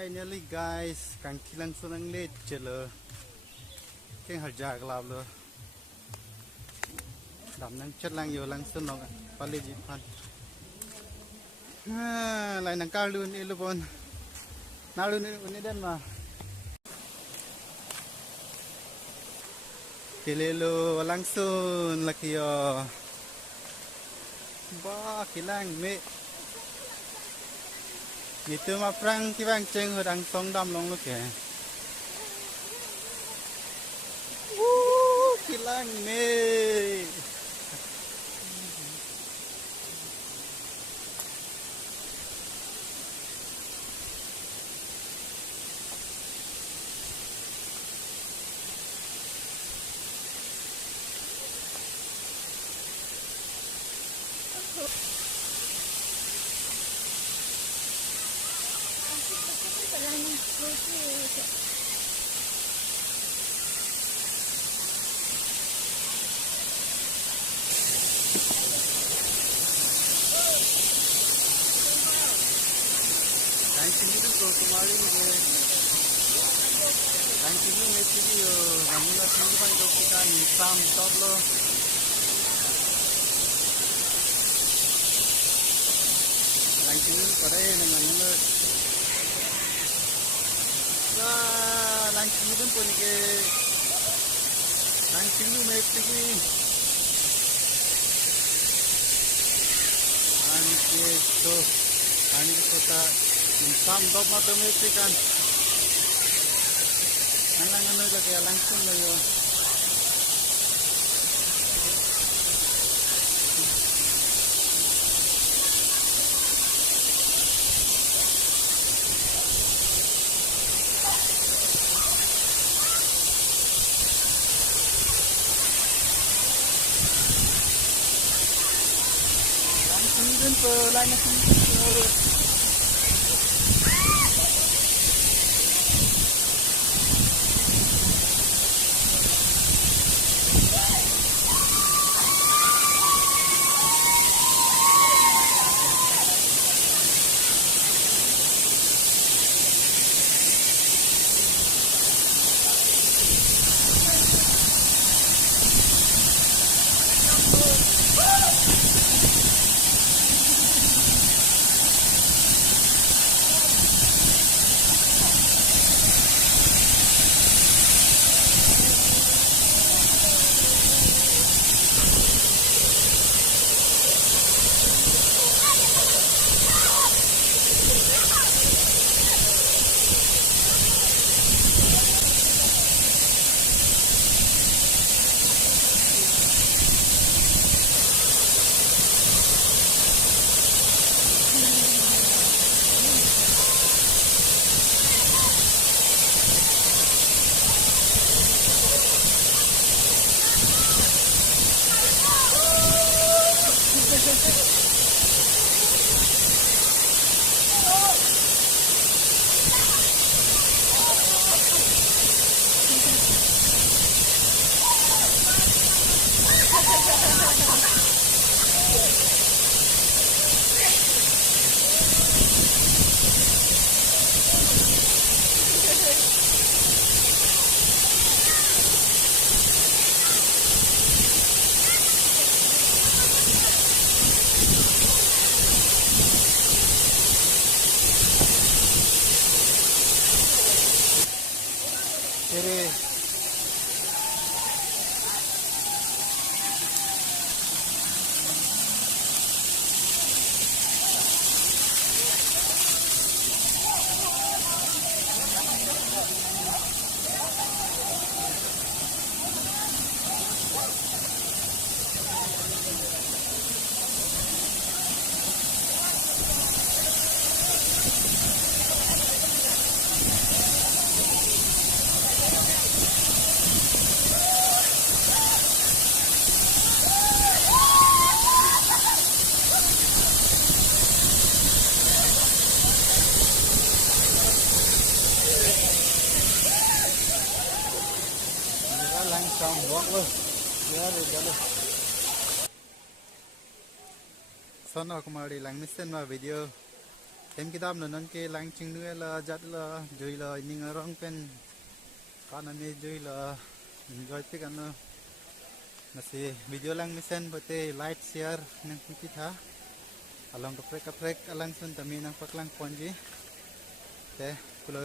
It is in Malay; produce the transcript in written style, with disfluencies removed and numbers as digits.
Finally guys, kang kilang sunang late chelo. Keng harja glab lo. Dam nang chat lang yo lang sunong pali jipan. Lai nang kalun ilubon. Nalun ini dan ma. Kilelo langsung laki yo. Ba kilang me. Itu mah perang kibang ceng hodang song dam long lu ke. Kilang me. Lang sini tu kemarin ke. Lang sini mesti yo. Kamu nak sini pun dok kita ni sam top lo. Lang sini pada dengan mana. Lang sini pun ke. Lang sini mesti ke. Ani tu. Ani kota. Sam dop mata mesti kan. Nang lagi langsung lah yo. Langsung din po langsung. Jadi langsung buat lo. Ya, dah. Sono kemarin lang mesen ma video. thêm cái đam nan ke lang ching nu la jat la joi la ning rong pen kana me joi la enjoy pe kan nasi video lang misen bote like share nang kita along kaprek alang sun tami nang paklang ponji te kulo